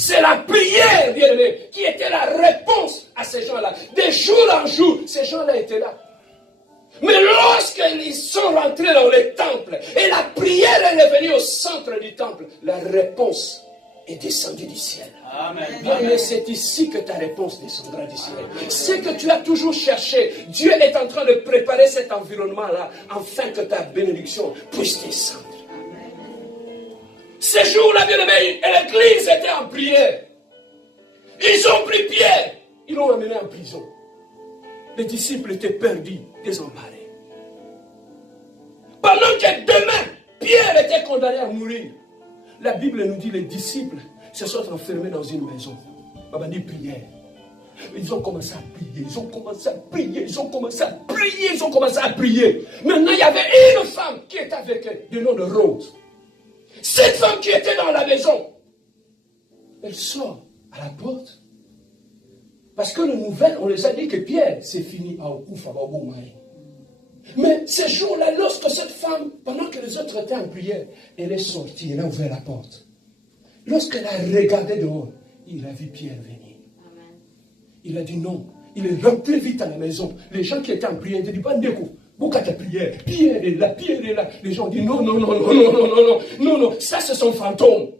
C'est la prière, bien-aimé, qui était la réponse à ces gens-là. De jour en jour, ces gens-là étaient là. Mais lorsqu'ils sont rentrés dans le temple et la prière est venue au centre du temple, la réponse est descendue du ciel. Amen. Bien-aimé, c'est ici que ta réponse descendra du ciel. C'est que tu as toujours cherché. Dieu est en train de préparer cet environnement-là afin que ta bénédiction puisse descendre. Ces jours-là, bien-aimé, l'église était en prière. Ils ont pris Pierre, ils l'ont amené en prison. Les disciples étaient perdus, désemparés. Pendant que demain, Pierre était condamné à mourir. La Bible nous dit que les disciples se sont enfermés dans une maison. On va dire prière. Ils ont commencé à prier, ils ont commencé à prier, ils ont commencé à prier, ils ont commencé à prier. Maintenant, il y avait une femme qui était avec eux, du nom de Rose. Cette femme qui était dans la maison, elle sort à la porte. Parce que les nouvelles, on les a dit que Pierre, c'est fini à Okufa, à Oboumai. Mais ce jour-là, lorsque cette femme, pendant que les autres étaient en prière, elle est sortie, elle a ouvert la porte. Lorsqu'elle a regardé dehors, il a vu Pierre venir. Amen. Il a dit non. Il est rentré vite à la maison. Les gens qui étaient en prière, ils disent, Bandeko, pourquoi ta prière? Pierre est là, Pierre est là. Les gens disent non, non, non, non, non, non, non, non, non, non, ça c'est son fantôme.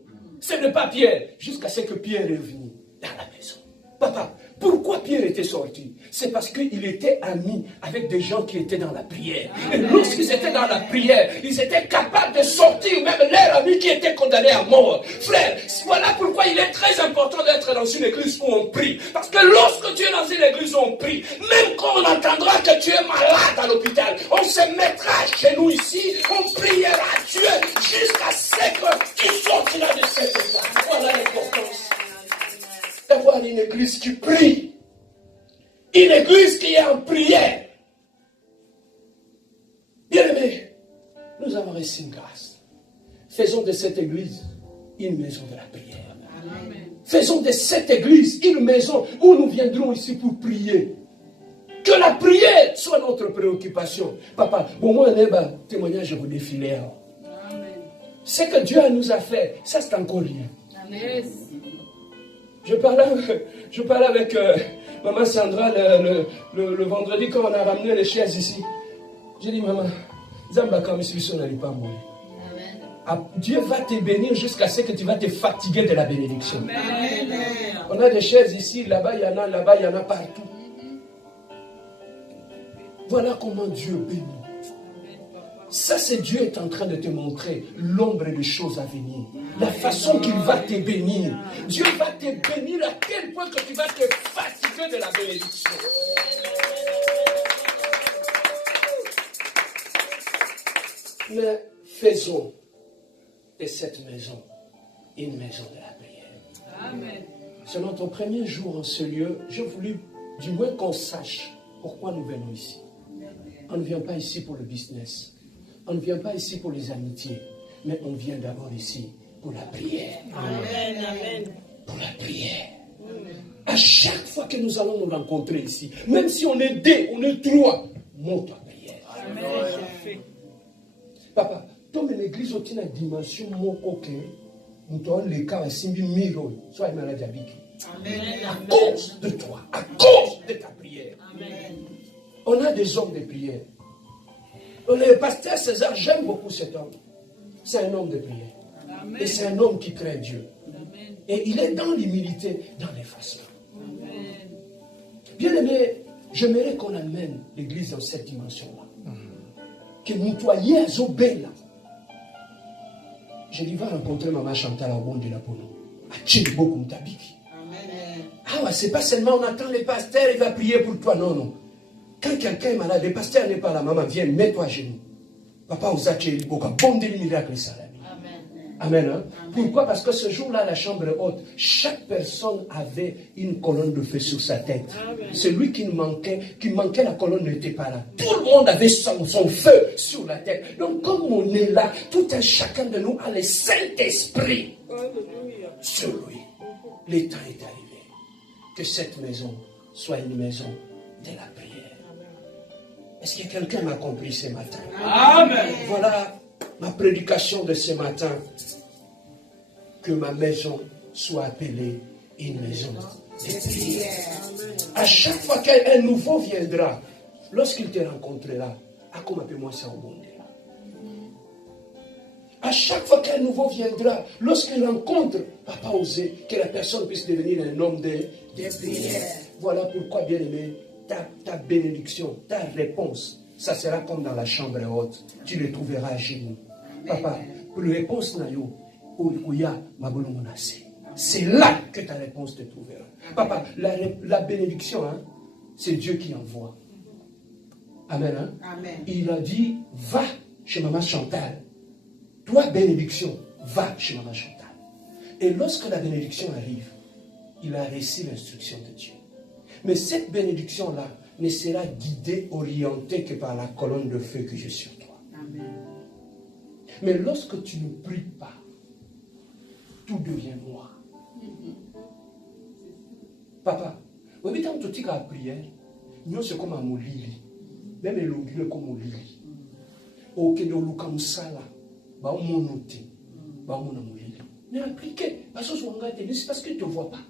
Ce n'est pas Pierre. Jusqu'à ce que Pierre est venu dans la maison. Papa, pourquoi Pierre était sorti? C'est parce qu'il était ami avec des gens qui étaient dans la prière. Et lorsqu'ils étaient dans la prière, ils étaient capables de sortir même leurs amis qui étaient condamnés à mort. Frère, voilà pourquoi il est très important d'être dans une église où on prie. Parce que lorsque tu es dans une église où on prie, même quand on entendra que tu es malade à l'hôpital, on se mettra chez nous ici, on priera à Dieu jusqu'à ce que tu sortiras de cet état. Voilà l'importance d'avoir une église qui prie. Une église qui est en prière. Bien-aimés, nous avons reçu une grâce. Faisons de cette église une maison de la prière. Amen. Faisons de cette église une maison où nous viendrons ici pour prier. Que la prière soit notre préoccupation. Papa, bon, moi, un témoignage vous défiler. Ce que Dieu nous a fait, ça c'est encore rien. Amen. Je parlais avec maman Sandra le vendredi quand on a ramené les chaises ici. J'ai dit, maman, Dieu va te bénir jusqu'à ce que tu vas te fatiguer de la bénédiction. Amen. On a des chaises ici, là-bas il y en a partout. Voilà comment Dieu bénit. Ça, c'est Dieu est en train de te montrer l'ombre des choses à venir. La façon qu'il va te bénir. Dieu va te bénir à quel point que tu vas te fatiguer de la bénédiction. Mais faisons de cette maison une maison de la prière. Amen. C'est notre premier jour en ce lieu. Je voulais du moins qu'on sache pourquoi nous venons ici. On ne vient pas ici pour le business. On ne vient pas ici pour les amitiés, mais on vient d'abord ici pour la prière. Amen. Amen. Pour la prière. Amen. À chaque fois que nous allons nous rencontrer ici, même si on est deux, on est trois, monte en prière. Amen. Papa, comme l'église a une dimension nous avons les cas à Simbi Miro, soit malade à cause de toi, à cause de ta prière. Amen. On a des hommes de prière. Le pasteur César, j'aime beaucoup cet homme. C'est un homme de prière. Amen. Et c'est un homme qui craint Dieu. Amen. Et il est dans l'humilité, dans l'effacement. Bien aimé, j'aimerais qu'on amène l'église dans cette dimension-là. Que nous soyons à Zobela. Je dis, va rencontrer maman Chantal au bon de la Pono. À Tchilbo Kumtabiki. Ah ouais, c'est pas seulement on attend le pasteur, il va prier pour toi. Non, non. Quand quelqu'un est malade, le pasteur n'est pas là, maman, viens, mets-toi à genoux. Papa, vous avez dit, bon délire miracle, salami. Amen. Hein? Pourquoi? Parce que ce jour-là, la chambre haute, chaque personne avait une colonne de feu sur sa tête. Amen. Celui qui manquait la colonne n'était pas là. Tout le monde avait son feu sur la tête. Donc, comme on est là, tout un chacun de nous a le Saint-Esprit sur lui. Le temps est arrivé. Que cette maison soit une maison de la prière. Est-ce que quelqu'un m'a compris ce matin? Amen. Voilà ma prédication de ce matin. Que ma maison soit appelée une maison de prière. À chaque fois qu'un nouveau viendra, lorsqu'il te rencontrera, appelle-moi ça au bon Dieu. À chaque fois qu'un nouveau viendra, lorsqu'il rencontre, Papa osé que la personne puisse devenir un homme de prière. Voilà pourquoi, bien-aimé, ta bénédiction, ta réponse, ça sera comme dans la chambre haute. Tu le trouveras à genoux. Papa, pour la réponse, c'est là que ta réponse te trouvera. Papa, la bénédiction, hein, c'est Dieu qui envoie. Amen. Hein? Amen. Il a dit, va chez Maman Chantal. Toi, bénédiction, va chez Maman Chantal. Et lorsque la bénédiction arrive, il a reçu l'instruction de Dieu. Mais cette bénédiction-là ne sera guidée, orientée que par la colonne de feu que j'ai sur toi. Amen. Mais lorsque tu ne pries pas, tout devient noir. Papa, vous avez tant de trucs à prière, nous c'est comme un molili. Même les longueurs comme un molili. Ok, nous nous sala, bah on monte, bah on a molili. Mais appliquez, parce que c'est parce que tu ne vois pas.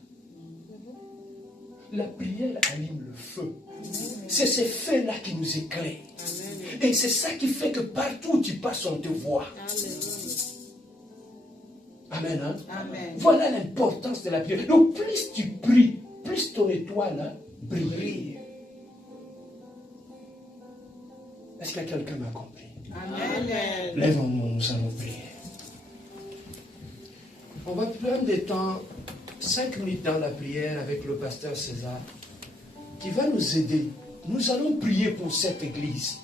La prière allume le feu. C'est ce feu-là qui nous éclaire. Et c'est ça qui fait que partout où tu passes, on te voit. Amen. Hein? Amen. Voilà l'importance de la prière. Donc, plus tu pries, plus ton étoile brille. Est-ce que quelqu'un m'a compris? Amen. Lève-nous, nous allons prier. On va prendre des temps, 5 minutes dans la prière avec le pasteur César, qui va nous aider. Nous allons prier pour cette église.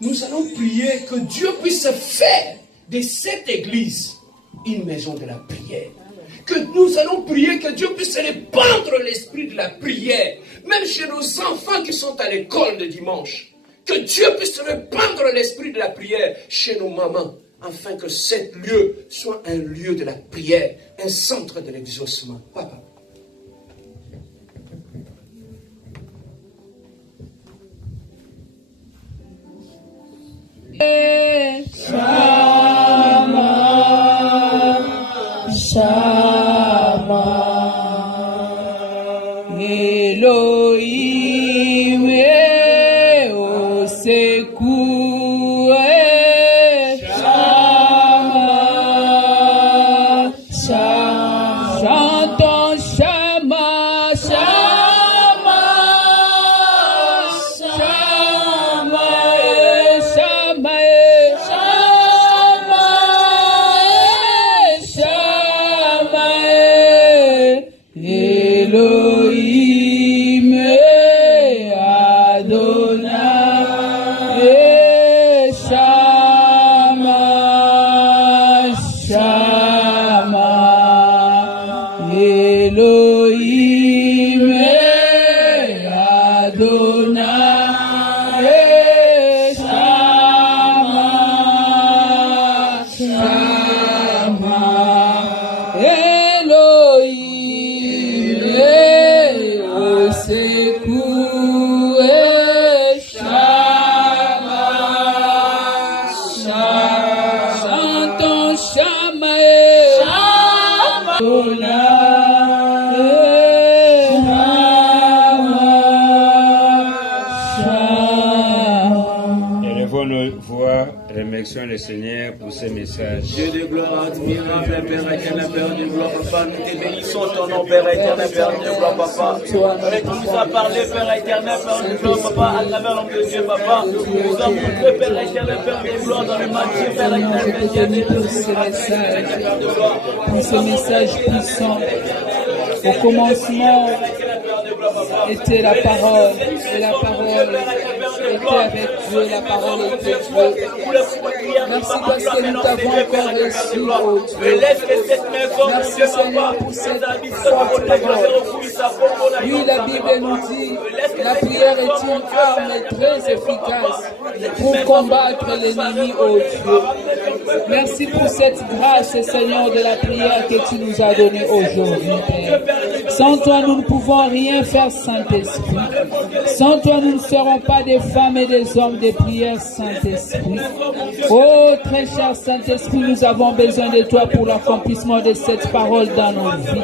Nous allons prier que Dieu puisse faire de cette église une maison de la prière. Que nous allons prier que Dieu puisse répandre l'esprit de la prière, même chez nos enfants qui sont à l'école de dimanche. Que Dieu puisse répandre l'esprit de la prière chez nos mamans, afin que cet lieu soit un lieu de la prière, un centre de l'exaucement. Papa. Shama Elohim au secours. Shama Shama chantons Shama Shama Shama Shama Elohim Adonai Shama Shama Elohim Adonai Shama Shama Elohim au secours. Shama Shama chantons Shama Élevons nos voix, remercions le Seigneur pour ce message. Dieu de gloire, admirable, Père éternel, Père de gloire, Papa, nous te bénissons ton nom, Père éternel, Père de gloire, Papa. Tu nous as parlé, Père éternel, Père de gloire, Papa, à travers l'homme de Dieu, Papa. Tu nous as montré, Père éternel, Père de gloire, dans le Matthieu, Père éternel, Père de gloire. Pour ce message puissant. Au commencement était la parole, et la parole était avec Dieu, la parole était Dieu. Merci parce que nous t'avons encore reçu, oh Dieu. Merci Seigneur pour cette forte parole. Oui, la Bible nous dit, la prière est une arme très efficace pour combattre l'ennemi, oh Dieu. Merci pour cette grâce, Seigneur, de la prière que tu nous as donnée aujourd'hui, Père. Sans toi, nous ne pouvons rien faire, Saint-Esprit. Sans toi, nous ne serons pas des femmes et des hommes de prière, Saint-Esprit. Oh, très cher Saint-Esprit, nous avons besoin de toi pour l'accomplissement de cette parole dans nos vies.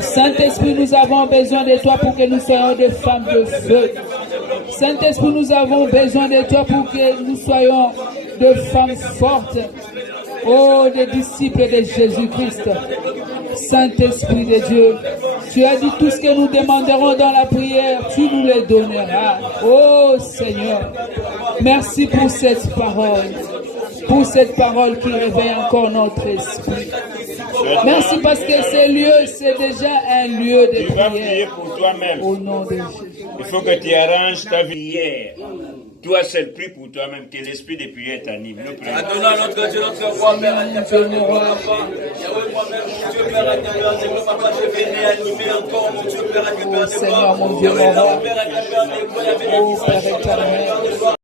Saint-Esprit, nous avons besoin de toi pour que nous soyons des femmes de feu. Saint-Esprit, nous avons besoin de toi pour que nous soyons des femmes fortes. Oh, des disciples de Jésus-Christ. Saint-Esprit de Dieu, tu as dit tout ce que nous demanderons dans la prière, tu nous le donneras. Oh Seigneur, merci pour cette parole qui réveille encore notre esprit. Merci parce que ce lieu, c'est déjà un lieu de Tu vas prier prière. pour toi-même. Au nom de Jésus. Il faut que tu arranges ta prière. Toi seul, prie pour toi-même, que l'esprit de prière t'anime. Nous prions. Adonne à notre Dieu, notre roi, Père éternel, Dieu, papa. Yahweh, moi-même, mon Dieu, Père éternel, Dieu, papa, je vais réanimer encore, mon Dieu, Père éternel, Oh Seigneur, mon Dieu, mon roi. Père éternel, Oh Père éternel.